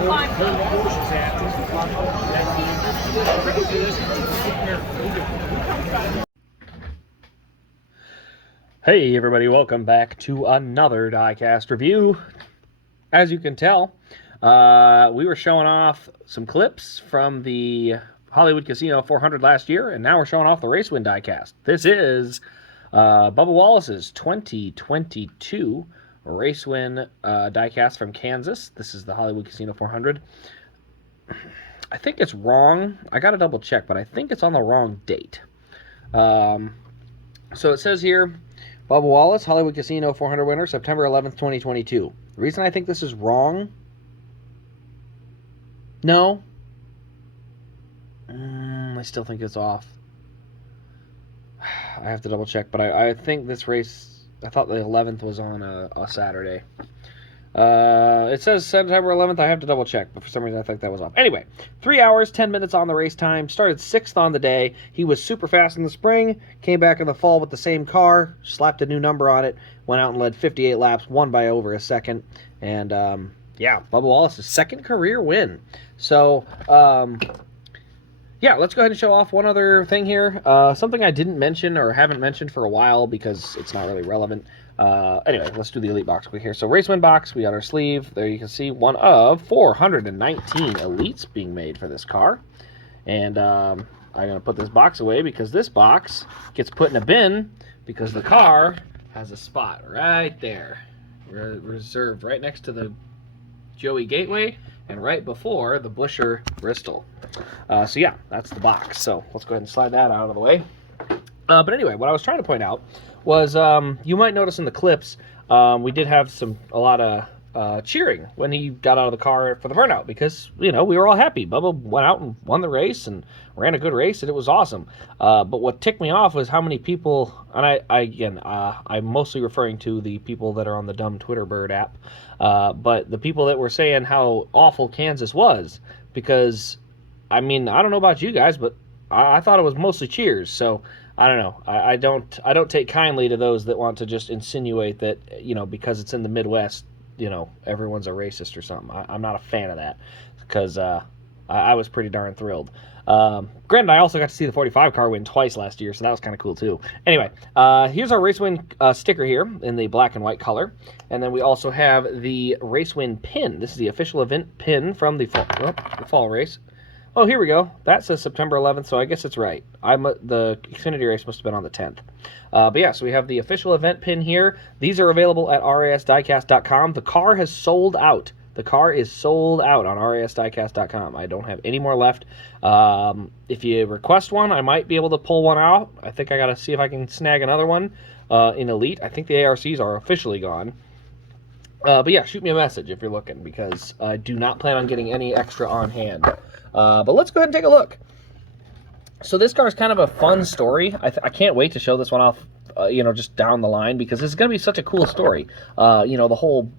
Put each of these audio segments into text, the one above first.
Hey everybody, welcome back to another Diecast review. As you can tell, we were showing off some clips from the Hollywood Casino 400 last year, and now we're showing off the Racewind Diecast. This is Bubba Wallace's 2022 Racewind Diecast from Kansas. This is the Hollywood Casino 400. I think it's wrong. I got to double check, but I think it's on the wrong date. So it says here, Bubba Wallace, Hollywood Casino 400 winner, September 11th, 2022. The reason I think this is wrong... No. I still think it's off. I have to double check, but I think this race... I thought the 11th was on a Saturday. It says September 11th. I have to double check, but for some reason I think that was off. Anyway, 3 hours, 10 minutes on the race time. Started 6th on the day. He was super fast in the spring. Came back in the fall with the same car. Slapped a new number on it. Went out and led 58 laps. Won by over a second. And, yeah, Bubba Wallace's second career win. So, yeah, let's go ahead and show off one other thing here. Something I didn't mention or haven't mentioned for a while because it's not really relevant. Anyway, let's do the Elite box quick here. So Racewind box, we got our sleeve. There you can see one of 419 Elites being made for this car. And I'm going to put this box away because this box gets put in a bin because the car has a spot right there. Reserved right next to the Joey Gateway and right before the Busher Bristol. So yeah, that's the box. So let's go ahead and slide that out of the way. But anyway, what I was trying to point out was you might notice in the clips we did have a lot of cheering when he got out of the car for the burnout because, you know, we were all happy. Bubba went out and won the race and ran a good race, and it was awesome. But what ticked me off was how many people, and I'm mostly referring to the people that are on the dumb Twitter Bird app, but the people that were saying how awful Kansas was because, I mean, I don't know about you guys, but I thought it was mostly cheers, so... I don't know. I don't take kindly to those that want to just insinuate that, you know, because it's in the Midwest, you know, everyone's a racist or something. I'm not a fan of that because I was pretty darn thrilled. Granted, I also got to see the 45 car win twice last year, so that was kind of cool too. Anyway, here's our Racewind sticker here in the black and white color. And then we also have the Racewind pin. This is the official event pin from the fall race. Oh, here we go. That says September 11th, so I guess it's right. The Xfinity race must have been on the 10th. But yeah, so we have the official event pin here. These are available at rasdiecast.com. The car has sold out. The car is sold out on rasdiecast.com. I don't have any more left. If you request one, I might be able to pull one out. I think I got to see if I can snag another one in Elite. I think the ARCs are officially gone. But yeah, shoot me a message if you're looking because I do not plan on getting any extra on hand. But let's go ahead and take a look. So this car is kind of a fun story. I can't wait to show this one off, you know, just down the line because this is going to be such a cool story. You know, the whole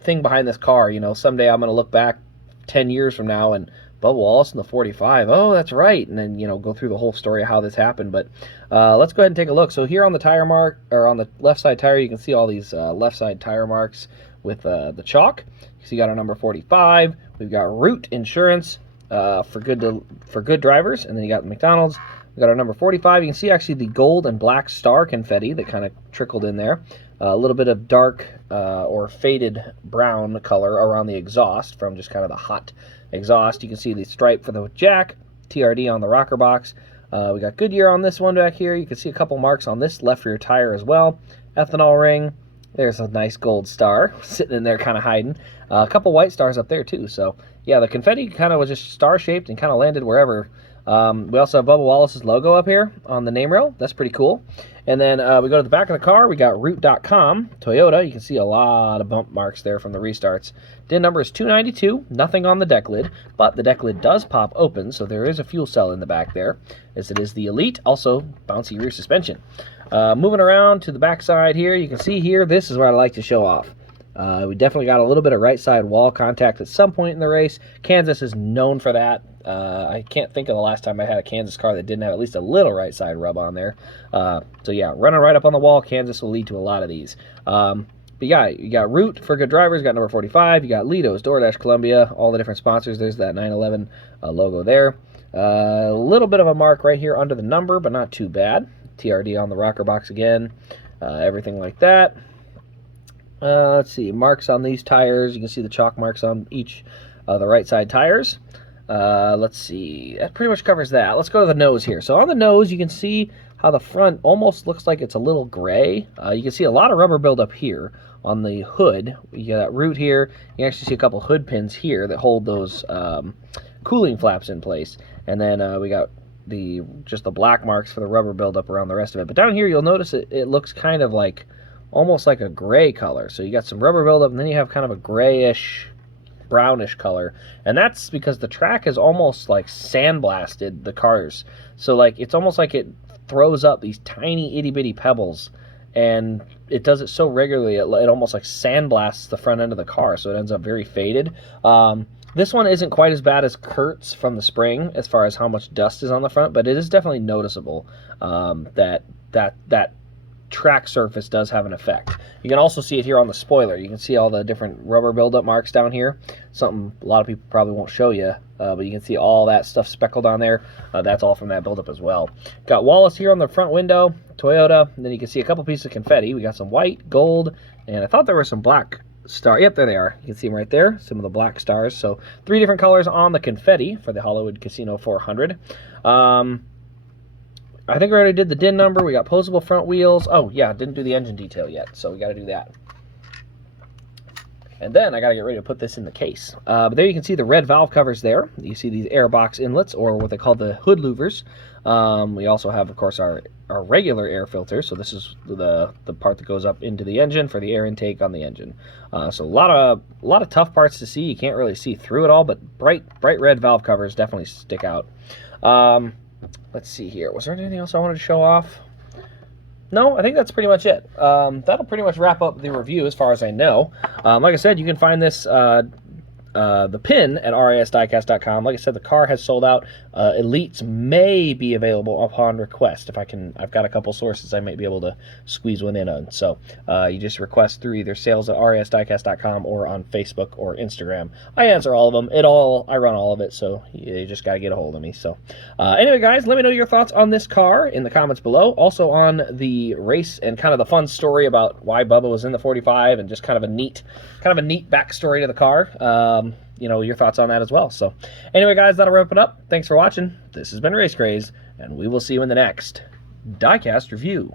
thing behind this car, you know, someday I'm going to look back 10 years from now and Bubba Wallace in the 45. Oh, that's right. And then, you know, go through the whole story of how this happened. But let's go ahead and take a look. So here on the tire mark, or on the left side tire, you can see all these left side tire marks with the chalk. So you got our number 45. We've got Root Insurance. For good drivers, and then you got the McDonald's. We got our number 45. You can see actually the gold and black star confetti that kind of trickled in there. A little bit of dark or faded brown color around the exhaust from just kind of the hot exhaust. You can see the stripe for the jack, TRD on the rocker box. We got Goodyear on this one back here. You can see a couple marks on this left rear tire as well. Ethanol ring. There's a nice gold star sitting in there kind of hiding. A couple white stars up there too. So yeah, the confetti kind of was just star-shaped and kind of landed wherever. We also have Bubba Wallace's logo up here on the name rail. That's pretty cool. And then we go to the back of the car. We got Root.com, Toyota. You can see a lot of bump marks there from the restarts. DIN number is 292. Nothing on the deck lid, but the deck lid does pop open, so there is a fuel cell in the back there, as it is the Elite. Also, bouncy rear suspension. Moving around to the back side here, you can see here, this is where I like to show off. We definitely got a little bit of right side wall contact at some point in the race. Kansas is known for that. I can't think of the last time I had a Kansas car that didn't have at least a little right side rub on there. So yeah, running right up on the wall, Kansas will lead to a lot of these. But yeah, you got Root for good drivers, got number 45. You got Lido's, DoorDash, Columbia, all the different sponsors. There's that 911 logo there. A little bit of a mark right here under the number, but not too bad. TRD on the rocker box again. Everything like that. Let's see, marks on these tires. You can see the chalk marks on each of the right side tires. Let's see, that pretty much covers that. Let's go to the nose here. So on the nose, you can see how the front almost looks like it's a little gray. You can see a lot of rubber buildup here on the hood. You got that Root here. You can actually see a couple hood pins here that hold those cooling flaps in place. And then we got just the black marks for the rubber buildup around the rest of it. But down here, you'll notice it looks kind of like, almost like a gray color. So you got some rubber buildup, and then you have kind of a grayish, brownish color, and that's because the track is almost like sandblasted the cars. So like it's almost like it throws up these tiny itty bitty pebbles, and it does it so regularly it almost like sandblasts the front end of the car, so it ends up very faded. This one isn't quite as bad as Kurt's from the spring as far as how much dust is on the front, but it is definitely noticeable that track surface does have an effect. You can also see it here on the spoiler. You can see all the different rubber buildup marks down here. Something a lot of people probably won't show you, but you can see all that stuff speckled on there. That's all from that buildup as well. Got Wallace here on the front window, Toyota, and then you can see a couple pieces of confetti. We got some white, gold, and I thought there were some black stars. Yep, there they are. You can see them right there, some of the black stars. So 3 different colors on the confetti for the Hollywood Casino 400. I think we already did the DIN number. We got posable front wheels. Oh, yeah, didn't do the engine detail yet, so we got to do that. And then I got to get ready to put this in the case. But there you can see the red valve covers there. You see these air box inlets, or what they call the hood louvers. We also have, of course, our regular air filter. So this is the part that goes up into the engine for the air intake on the engine. So a lot of tough parts to see. You can't really see through it all, but bright red valve covers definitely stick out. Let's see here. Was there anything else I wanted to show off? No, I think that's pretty much it. That'll pretty much wrap up the review as far as I know. Like I said, you can find this the pin at rasdiecast.com. Like I said, the car has sold out. Elites may be available upon request. I've got a couple sources I might be able to squeeze one in on. So you just request through either sales at rasdiecast.com or on Facebook or Instagram. I answer all of them. I run all of it, so you just got to get a hold of me. So anyway, guys, let me know your thoughts on this car in the comments below. Also on the race and kind of the fun story about why Bubba was in the 45 and just kind of a neat backstory to the car. Your thoughts on that as well. So anyway, guys, that'll wrap it up. Thanks for watching. This has been Race Craze, and we will see you in the next Diecast review.